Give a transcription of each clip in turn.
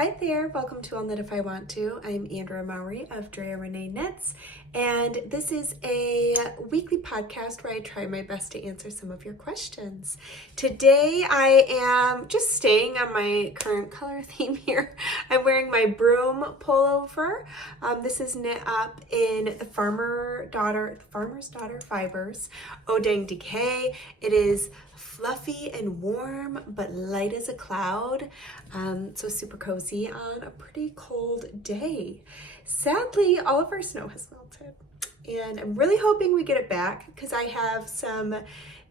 Hi there, welcome to I'll Knit If I Want To. I'm Andrea Mowry of Drea Renee Knits, and this is a weekly podcast where I try my best to answer some of your questions. Today I am just staying on my current color theme here. I'm wearing my broom pullover. This is knit up in the Farmer's Daughter Fibers Oh Dang Decay. It is fluffy and warm, but light as a cloud. So super cozy on a pretty cold day. Sadly, all of our snow has melted, and I'm really hoping we get it back because I have some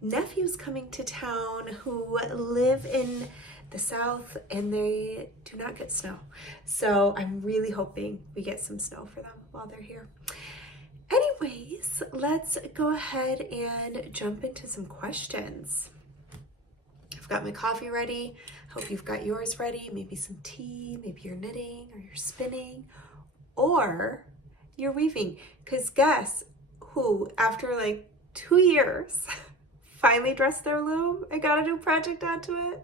nephews coming to town who live in the south and they do not get snow. So I'm really hoping we get some snow for them while they're here. Anyways, let's go ahead and jump into some questions. I've got my coffee ready. Hope you've got yours ready. Maybe some tea, maybe you're knitting or you're spinning or you're weaving. Because guess who, after like 2 years, finally dressed their loom and got a new project onto it?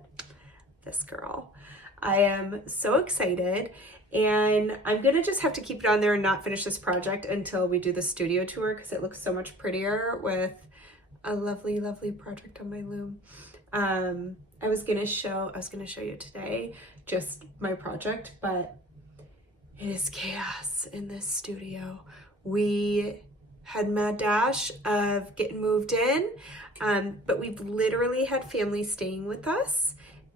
This girl. I am so excited, and I'm gonna just have to keep it on there and not finish this project until we do the studio tour because it looks so much prettier with a lovely, lovely project on my loom. I was gonna show you today just my project, but it is chaos in this studio. We had mad dash of getting moved in, but we've literally had family staying with us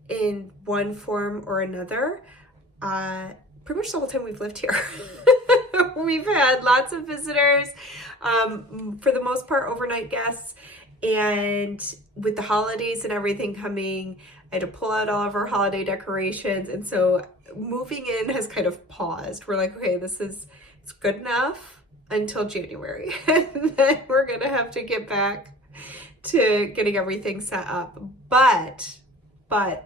in one form or another pretty much the whole time we've lived here. We've had lots of visitors, for the most part overnight guests, and with the holidays and everything coming, I had to pull out all of our holiday decorations, and so moving in has kind of paused. We're like, okay, it's good enough until January, and then we're gonna have to get back to getting everything set up. But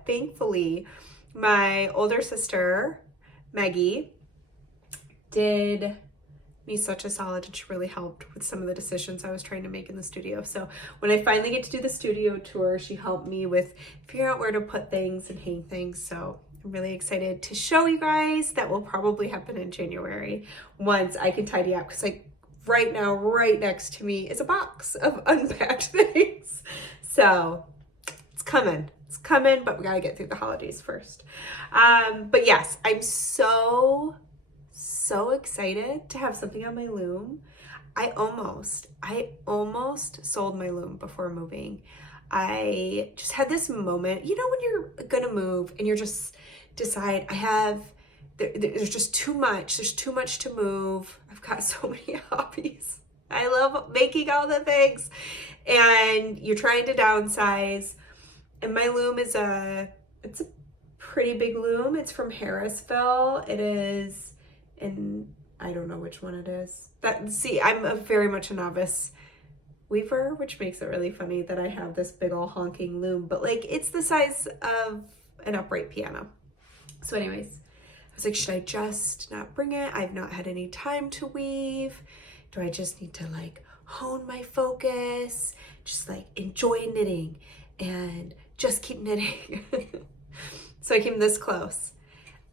thankfully, my older sister, Maggie, did me such a solid, and she really helped with some of the decisions I was trying to make in the studio. So when I finally get to do the studio tour, she helped me with figuring out where to put things and hang things. So I'm really excited to show you guys. That will probably happen in January once I can tidy up, because like right now, right next to me is a box of unpacked things. So it's coming, but we gotta get through the holidays first. But yes, I'm so excited to have something on my loom. I almost sold my loom before moving. I just had this moment, you know, when you're gonna move and you're just decide there's just too much. There's too much to move. I've got so many hobbies. I love making all the things, and you're trying to downsize. And my loom it's a pretty big loom. It's from Harrisville. It is, and I don't know which one it is. I'm very much a novice weaver, which makes it really funny that I have this big ol' honking loom, but like it's the size of an upright piano. So anyways, I was like, should I just not bring it? I've not had any time to weave. Do I just need to like hone my focus, just like enjoy knitting and just keep knitting? So I came this close.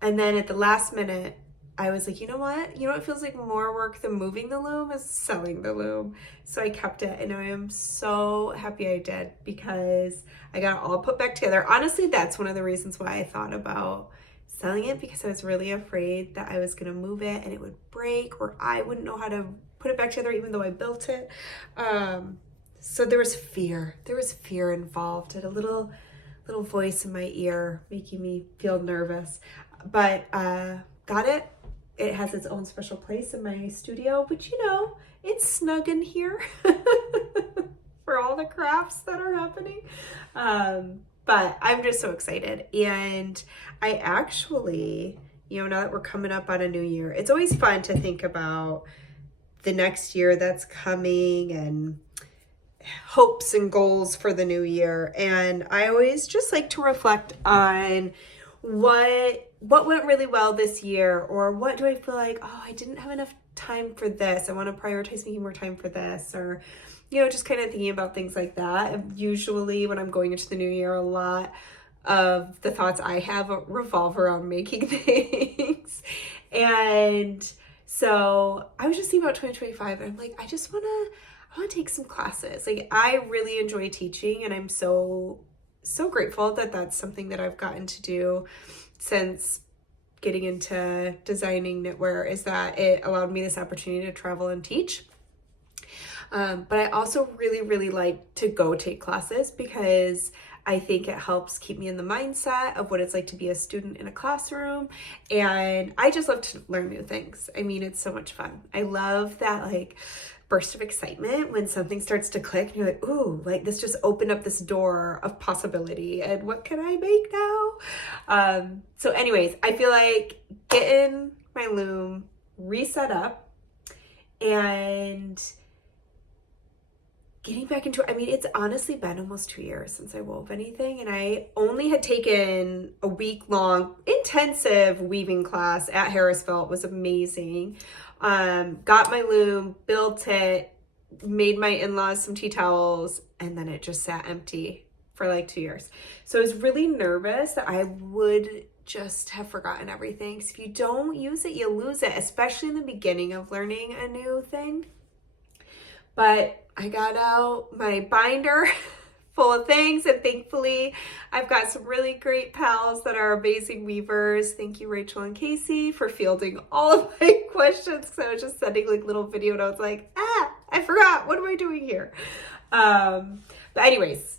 And then at the last minute, I was like, you know what? It feels like more work than moving the loom is selling the loom. So I kept it, and I am so happy I did, because I got it all put back together. Honestly, that's one of the reasons why I thought about selling it, because I was really afraid that I was gonna move it and it would break, or I wouldn't know how to put it back together even though I built it. So there was fear. There was fear involved. I had a little voice in my ear making me feel nervous, but got it. It has its own special place in my studio, but it's snug in here for all the crafts that are happening. But I'm just so excited. And I actually, now that we're coming up on a new year, it's always fun to think about the next year that's coming and hopes and goals for the new year. And I always just like to reflect on what went really well this year, or what do I feel like, oh, I didn't have enough time for this. I want to prioritize making more time for this, or, just kind of thinking about things like that. Usually when I'm going into the new year, a lot of the thoughts I have revolve around making things. And so I was just thinking about 2025 and I'm like, I want to take some classes. Like, I really enjoy teaching, and I'm so grateful that that's something that I've gotten to do since getting into designing knitwear, is that it allowed me this opportunity to travel and teach. But I also really, really like to go take classes because I think it helps keep me in the mindset of what it's like to be a student in a classroom. And I just love to learn new things. I mean, it's so much fun. I love that like burst of excitement when something starts to click and you're like, ooh, like this just opened up this door of possibility, and what can I make now? So anyways, I feel like getting my loom reset up and getting back into it. I mean, it's honestly been almost 2 years since I wove anything, and I only had taken a week-long intensive weaving class at Harrisville. It was amazing. Got my loom, built it, made my in-laws some tea towels, and then it just sat empty for like 2 years. So I was really nervous that I would just have forgotten everything. So if you don't use it, you lose it, especially in the beginning of learning a new thing. But I got out my binder full of things, and thankfully I've got some really great pals that are amazing weavers. Thank you, Rachel and Casey, for fielding all of my questions, because I was just sending like little video notes like, I forgot, what am I doing here? But anyways,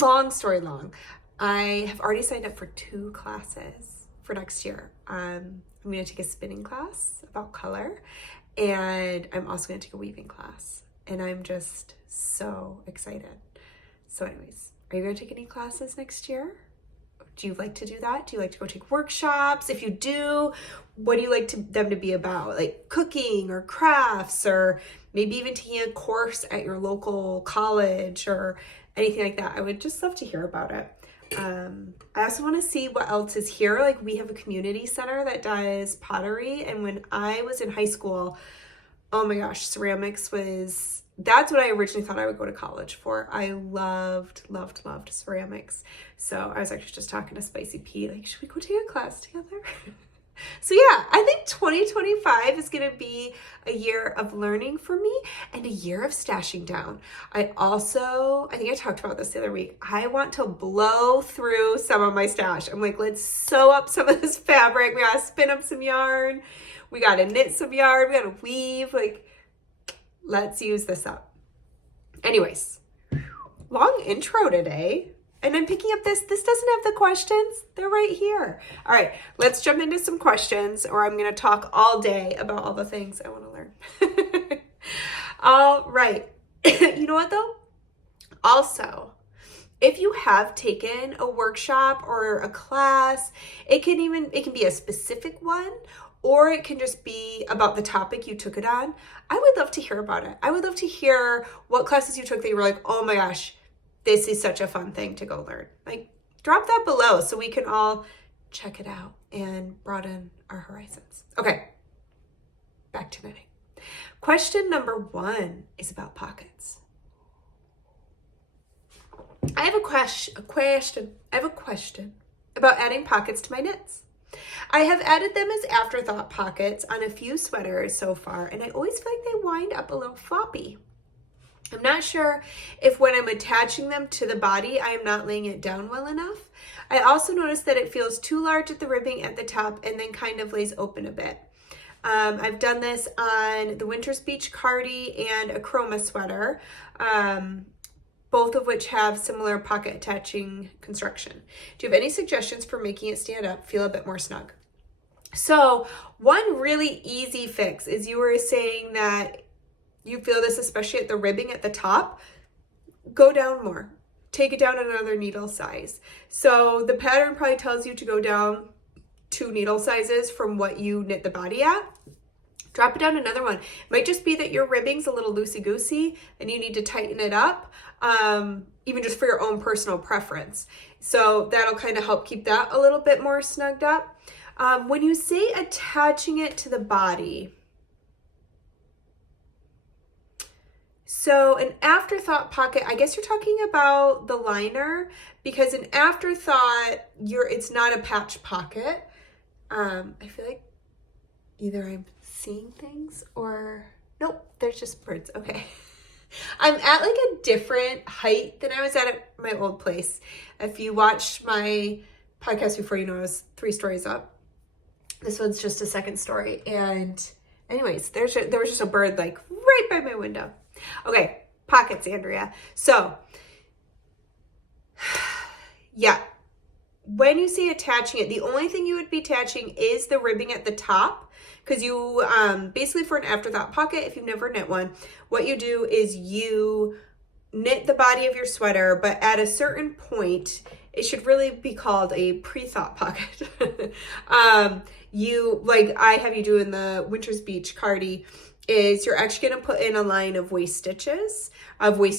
long story long, I have already signed up for 2 classes for next year. I'm going to take a spinning class about color, and I'm also going to take a weaving class. And I'm just so excited. So anyways, are you going to take any classes next year? Do you like to do that? Do you like to go take workshops? If you do, what do you like them to be about? Like cooking or crafts, or maybe even taking a course at your local college or anything like that. I would just love to hear about it. I also want to see what else is here. Like, we have a community center that does pottery. And when I was in high school, oh my gosh, ceramics that's what I originally thought I would go to college for. I loved ceramics. So I was actually just talking to Spicy Pete, like, should we go take a class together? So yeah, I think 2025 is going to be a year of learning for me and a year of stashing down. I think I talked about this the other week. I want to blow through some of my stash. I'm like, let's sew up some of this fabric. We got to spin up some yarn. We got to knit some yarn. We got to weave. Like, let's use this up. Anyways, long intro today. And I'm picking up this doesn't have the questions. They're right here. All right, let's jump into some questions, or I'm going to talk all day about all the things I want to learn. All right. You know what though? Also, if you have taken a workshop or a class, it can be a specific one, or it can just be about the topic you took it on. I would love to hear about it. I would love to hear what classes you took that you were like, oh my gosh, this is such a fun thing to go learn. Like, drop that below so we can all check it out and broaden our horizons. Okay, back to knitting. Question number 1 is about pockets. I have a question about adding pockets to my knits. I have added them as afterthought pockets on a few sweaters so far, and I always feel like they wind up a little floppy. I'm not sure if when I'm attaching them to the body, I am not laying it down well enough. I also noticed that it feels too large at the ribbing at the top and then kind of lays open a bit. I've done this on the Winter's Beach cardi and a Chroma sweater, both of which have similar pocket attaching construction. Do you have any suggestions for making it stand up, feel a bit more snug? So one really easy fix is, you were saying that you feel this especially at the ribbing at the top, go down more. Take it down another needle size. So the pattern probably tells you to go down 2 needle sizes from what you knit the body at. Drop it down another one. It might just be that your ribbing's a little loosey-goosey and you need to tighten it up, even just for your own personal preference. So that'll kind of help keep that a little bit more snugged up. When you say attaching it to the body, So an afterthought pocket, I guess you're talking about the liner, because an afterthought, it's not a patch pocket. I feel like either I'm seeing things or nope, there's just birds. Okay. I'm at like a different height than I was at my old place. If you watched my podcast before, you know I was 3 stories up. This one's just a 2nd story. And anyways, there was just a bird like right by my window. Okay, pockets, Andrea. So, yeah, when you say attaching it, the only thing you would be attaching is the ribbing at the top, because you, basically for an afterthought pocket, if you've never knit one, what you do is you knit the body of your sweater, but at a certain point, it should really be called a pre-thought pocket. Like I have you do in the Winter's Beach cardi, is you're actually going to put in a line of waist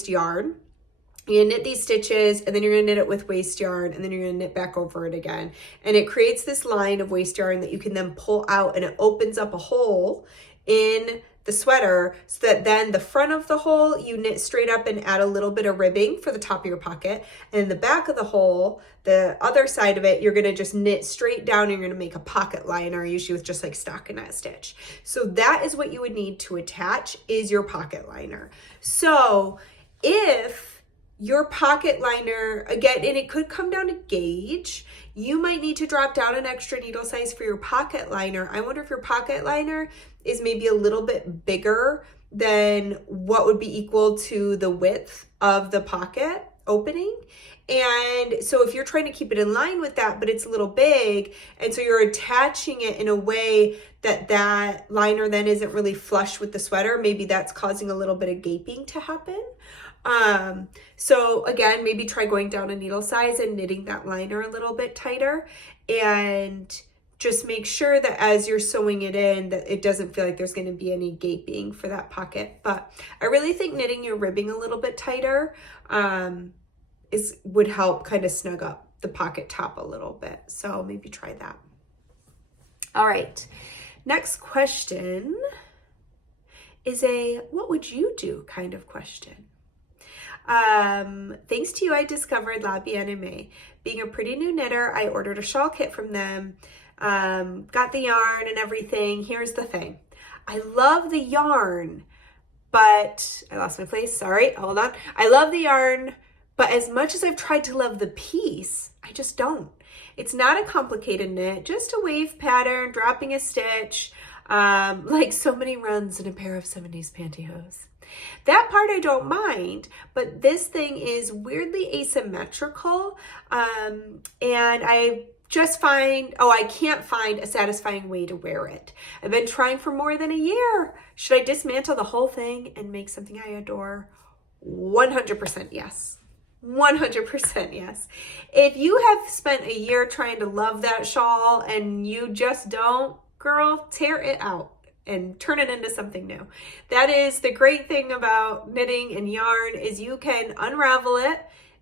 yarn. You knit these stitches, and then you're going to knit it with waist yarn, and then you're going to knit back over it again. And it creates this line of waist yarn that you can then pull out, and it opens up a hole in the sweater so that then the front of the hole you knit straight up and add a little bit of ribbing for the top of your pocket. And in the back of the hole, the other side of it, you're going to just knit straight down and you're going to make a pocket liner, usually with just like stockinette stitch. So that is what you would need to attach, is your pocket liner. So if your pocket liner, again, and it could come down to gauge, you might need to drop down an extra needle size for your pocket liner. I wonder if your pocket liner is maybe a little bit bigger than what would be equal to the width of the pocket opening. And so if you're trying to keep it in line with that, but it's a little big, and so you're attaching it in a way that that liner then isn't really flush with the sweater, maybe that's causing a little bit of gaping to happen. So again, maybe try going down a needle size and knitting that liner a little bit tighter, and just make sure that as you're sewing it in, that it doesn't feel like there's going to be any gaping for that pocket. But I really think knitting your ribbing a little bit tighter would help kind of snug up the pocket top a little bit. So maybe try that. All right. Next question is a what would you do kind of question. Thanks to you, I discovered La Bien-Aimée. Being a pretty new knitter, I ordered a shawl kit from them, got the yarn and everything. Here's the thing. I love the yarn, but I lost my place. Sorry, hold on. I love the yarn, but as much as I've tried to love the piece, I just don't. It's not a complicated knit, just a wave pattern, dropping a stitch, like so many runs in a pair of 70s pantyhose. That part I don't mind, but this thing is weirdly asymmetrical, and I can't find a satisfying way to wear it. I've been trying for more than a year. Should I dismantle the whole thing and make something I adore? 100% yes. 100% yes. If you have spent a year trying to love that shawl and you just don't, girl, tear it out and turn it into something new. That is the great thing about knitting and yarn, is you can unravel it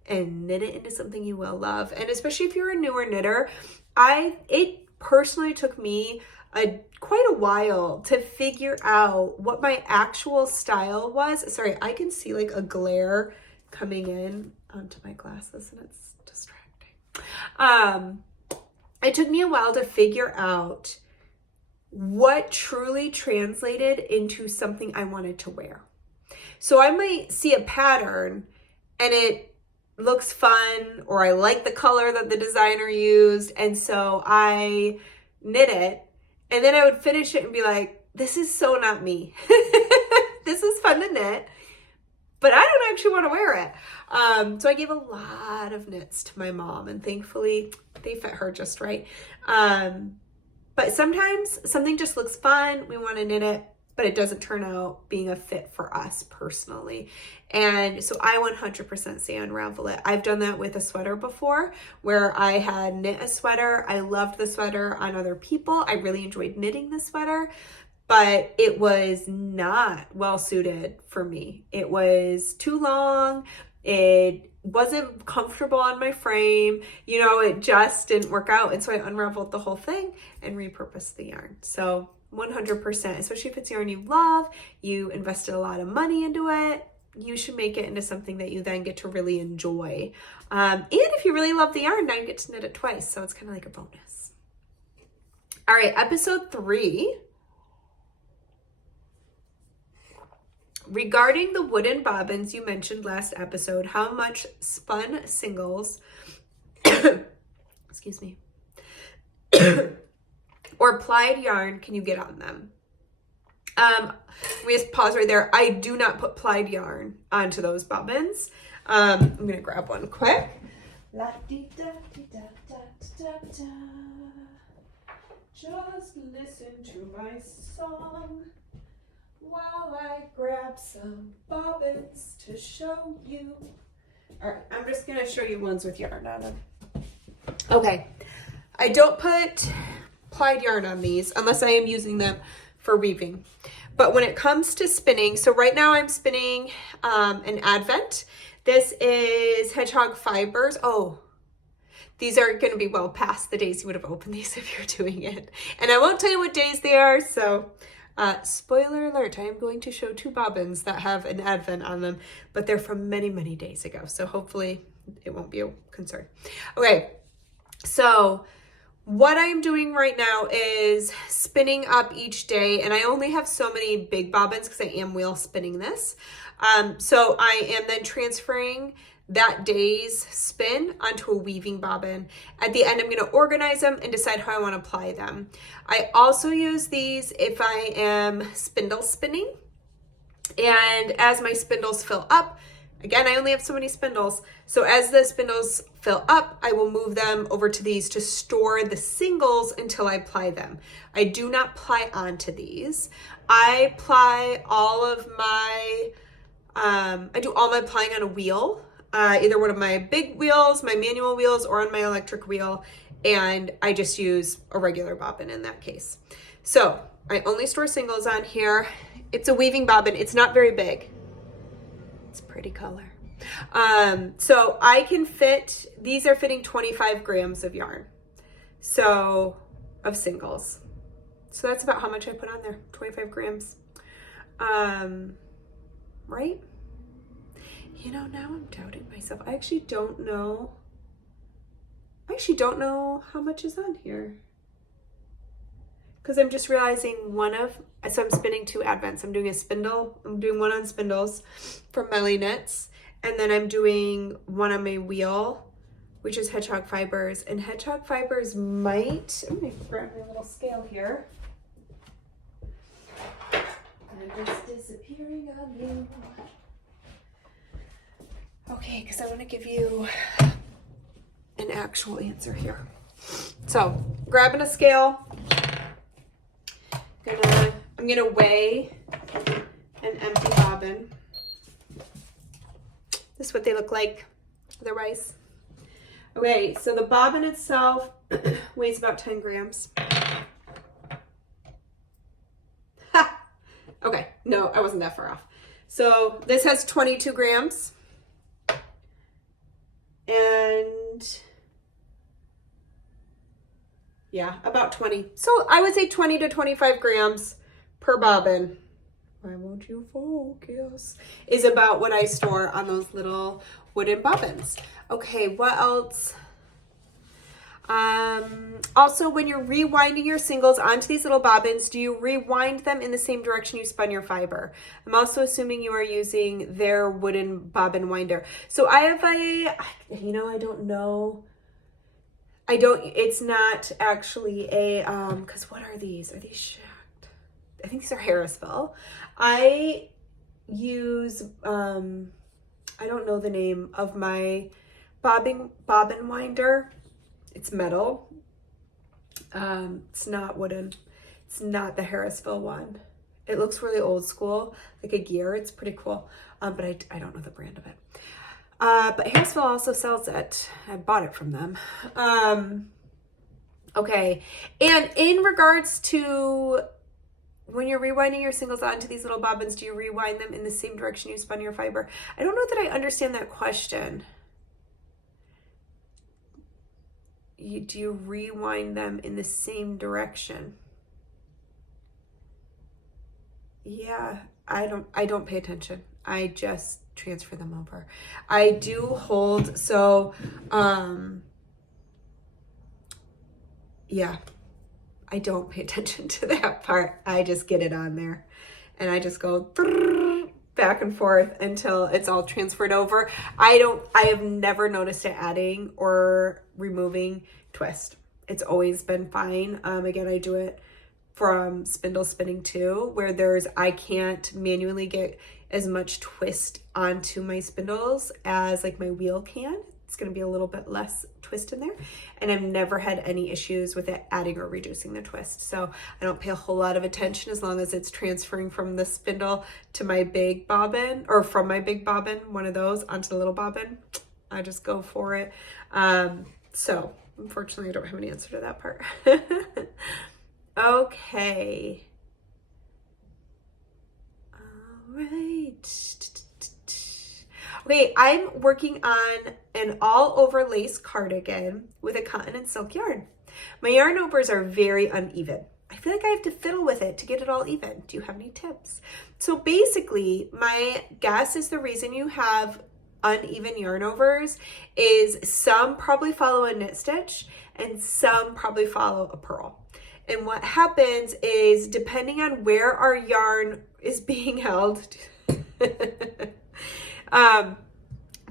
and knit it into something you will love. And especially if you're a newer knitter, it personally took me quite a while to figure out what my actual style was. Sorry, I can see like a glare coming in onto my glasses and it's distracting. It took me a while to figure out what truly translated into something I wanted to wear. So I might see a pattern and it looks fun, or I like the color that the designer used, and so I knit it, and then I would finish it and be like, this is so not me. This is fun to knit, but I don't actually want to wear it. So I gave a lot of knits to my mom, and thankfully they fit her just right. But sometimes something just looks fun, we want to knit it, but it doesn't turn out being a fit for us personally. And so I 100% say unravel it. I've done that with a sweater before, where I had knit a sweater. I loved the sweater on other people. I really enjoyed knitting the sweater, but it was not well suited for me. It was too long. It wasn't comfortable on my frame. It just didn't work out. And so I unraveled the whole thing and repurposed the yarn. So 100%, especially if it's yarn you love, you invested a lot of money into it, you should make it into something that you then get to really enjoy. And if you really love the yarn, now you get to knit it twice. So it's kind of like a bonus. All right, episode 3. Regarding the wooden bobbins you mentioned last episode, how much spun singles, excuse me, or plied yarn can you get on them? We just pause right there. I do not put plied yarn onto those bobbins. I'm going to grab one quick. Just listen to my song while I grab some bobbins to show you. All right, I'm just going to show you ones with yarn on them. Okay, I don't put plied yarn on these unless I am using them for weaving. But when it comes to spinning, so right now I'm spinning an Advent. This is Hedgehog Fibers. Oh, these are going to be well past the days you would have opened these if you're doing it. And I won't tell you what days they are, so spoiler alert, I am going to show 2 bobbins that have an Advent on them, but they're from many, many days ago. So hopefully it won't be a concern. Okay, so what I'm doing right now is spinning up each day, and I only have so many big bobbins because I am wheel spinning this. So I am then transferring that day's spin onto a weaving bobbin. At the end, I'm going to organize them and decide how I want to apply them. I also use these if I am spindle spinning. And as my spindles fill up, again, I only have so many spindles. So as the spindles fill up, I will move them over to these to store the singles until I ply them. I do not ply onto these. I ply all of my, I do all my plying on a wheel, either one of my big wheels, my manual wheels, or on my electric wheel. And I just use a regular bobbin in that case. So I only store singles on here. It's a weaving bobbin. It's not very big. It's a pretty color. So I can fit, these are fitting 25 grams of yarn. So, of singles. So that's about how much I put on there, 25 grams. Right? You know, now I'm doubting myself. I actually don't know how much is on here. Because I'm just realizing so I'm spinning 2 Advents. I'm doing a spindle. I'm doing one on spindles from Melly Knits. And then I'm doing one on my wheel, which is Hedgehog Fibers. And Hedgehog Fibers I'm going to grab my little scale here. I'm just disappearing on you. Okay, because I want to give you an actual answer here. So, grabbing a scale. I'm gonna weigh an empty bobbin. This is what they look like otherwise. Okay, so the bobbin itself weighs about 10 grams. Ha! Okay, no, I wasn't that far off. So this has 22 grams. And yeah, about 20. So I would say 20 to 25 grams per bobbin. Why won't you focus? Is about what I store on those little wooden bobbins. Okay, what else? Also, when you're rewinding your singles onto these little bobbins, do you rewind them in the same direction you spun your fiber? I'm also assuming you are using their wooden bobbin winder. So I have I don't know. It's not actually a, because what are these? Are these shacked? I think these are Harrisville. I use, I don't know the name of my bobbin winder. It's metal. It's not wooden. It's not the Harrisville one. It looks really old school, like a gear. It's pretty cool, but I don't know the brand of it. But Harrisville also sells it. I bought it from them. Okay, and in regards to when you're rewinding your singles onto these little bobbins, do you rewind them in the same direction you spun your fiber? I don't know that I understand that question. Do you rewind them in the same direction? Yeah, I don't pay attention. I just transfer them over. I do hold, so, yeah, I don't pay attention to that part. I just get it on there and I just go back and forth until it's all transferred over. I have never noticed it adding or removing twist. It's always been fine. Again, I do it from spindle spinning too, where I can't manually get as much twist onto my spindles as like my wheel can. It's going to be a little bit less twist in there, and I've never had any issues with it adding or reducing the twist. So I don't pay a whole lot of attention as long as it's transferring from the spindle to my big bobbin, or from my big bobbin, one of those, onto the little bobbin. I just go for it. So unfortunately I don't have an answer to that part. Okay. All right. Okay, I'm working on an all-over lace cardigan with a cotton and silk yarn. My yarn overs are very uneven. I feel like I have to fiddle with it to get it all even. Do you have any tips? So basically, my guess is the reason you have uneven yarn overs is some probably follow a knit stitch and some probably follow a purl. And what happens is, depending on where our yarn is being held,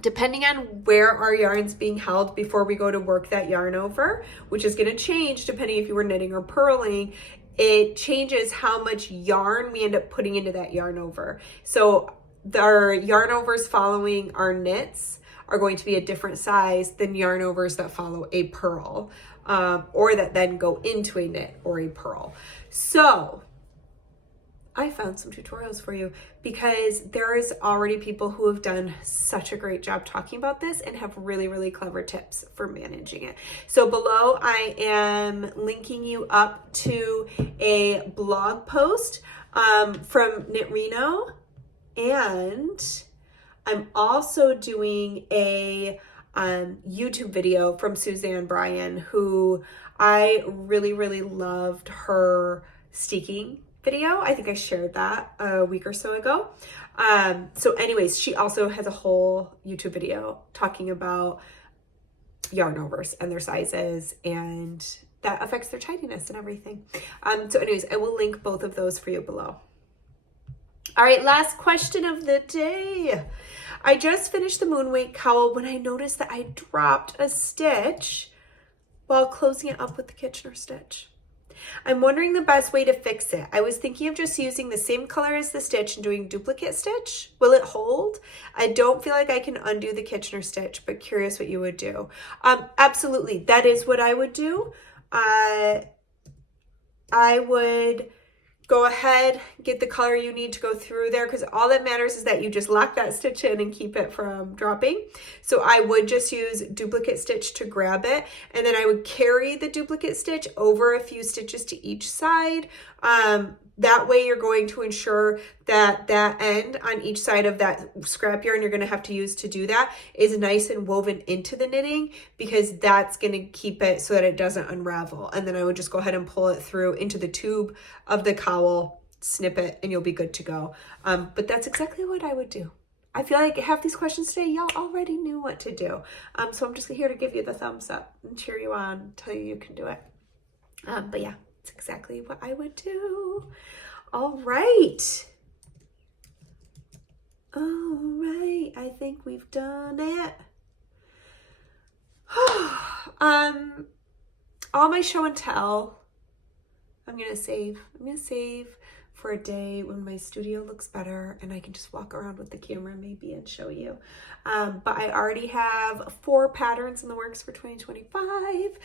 depending on where our yarn's being held before we go to work that yarn over, which is going to change depending if you were knitting or purling, it changes how much yarn we end up putting into that yarn over. So our yarn overs following our knits are going to be a different size than yarn overs that follow a purl, or that then go into a knit or a purl. So I found some tutorials for you because there's already people who have done such a great job talking about this and have really, really clever tips for managing it. So below I am linking you up to a blog post from Knit Reno, and I'm also doing a YouTube video from Suzanne Bryan, who I really, really loved her steeking video. I think I shared that a week or so ago. So anyways, she also has a whole YouTube video talking about yarn overs and their sizes, and that affects their tidiness and everything. So anyways, I will link both of those for you below. All right, last question of the day. I just finished the Moonweight cowl when I noticed that I dropped a stitch while closing it up with the Kitchener stitch. I'm wondering the best way to fix it. I was thinking of just using the same color as the stitch and doing duplicate stitch. Will it hold? I don't feel like I can undo the Kitchener stitch, but curious what you would do. Absolutely, that is what I would do. I would go ahead, get the color you need to go through there, because all that matters is that you just lock that stitch in and keep it from dropping. So I would just use duplicate stitch to grab it, and then I would carry the duplicate stitch over a few stitches to each side. That way you're going to ensure that that end on each side of that scrap yarn you're going to have to use to do that is nice and woven into the knitting, because that's going to keep it so that it doesn't unravel. And then I would just go ahead and pull it through into the tube of the cowl, snip it, and you'll be good to go. But that's exactly what I would do. I feel like half these questions today, y'all already knew what to do. So I'm just here to give you the thumbs up and cheer you on, tell you can do it. But yeah, it's exactly what I would do. All right. All right, I think we've done it. All my show and tell, I'm gonna save for a day when my studio looks better and I can just walk around with the camera maybe and show you. But I already have 4 patterns in the works for 2025,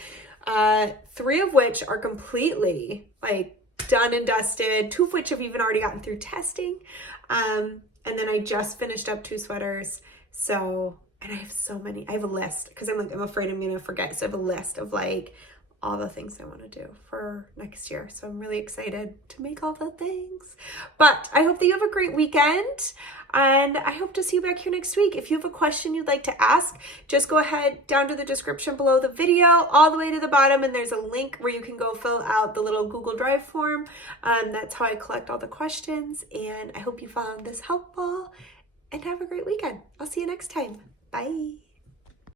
3 of which are completely like done and dusted, 2 of which have even already gotten through testing. And then I just finished up 2 sweaters. So, and I have so many, I have a list because I'm afraid I'm gonna forget. So I have a list of like all the things I want to do for next year. So I'm really excited to make all the things. But I hope that you have a great weekend, and I hope to see you back here next week. If you have a question you'd like to ask, just go ahead down to the description below the video, all the way to the bottom, and there's a link where you can go fill out the little Google Drive form. That's how I collect all the questions, and I hope you found this helpful, and have a great weekend. I'll see you next time. Bye.